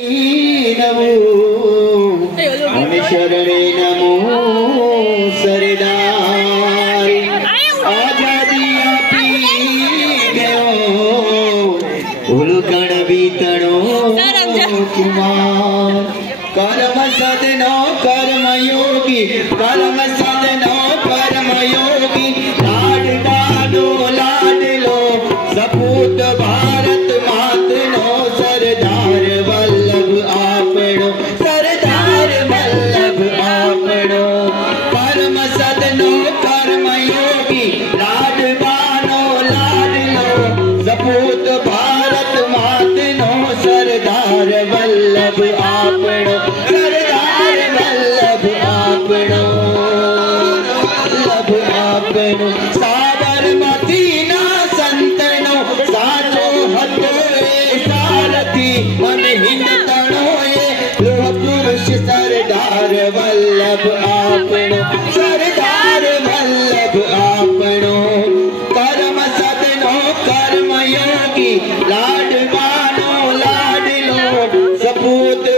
नमो शरणे नमो सरदार आजादी आपी गयो उलकण बीतणो कुमार कर्म सदनो कर्म योगी कर्म सदनो कर्म योगी लाडो लाडलो सपूत भारत मातनो सरदार वल्लभ आपणो सरदार वल्लभ आपणो कर्म सदनो कर्म योगी लाडबानो लाडलो सपूत भारत मातनो सरदार वल्लभ आपणो सरदार वल्लभ आपणो वल्लभ आपणो साबरमती ना संतनो साचो हतो सारथी मन हिंद तणो लोह पुरुष सरदार वल्लभ आपणो सरदार वल्लभ आपणो कर्म सदनो कर्म योगी लाडबानो लाडलो सपूत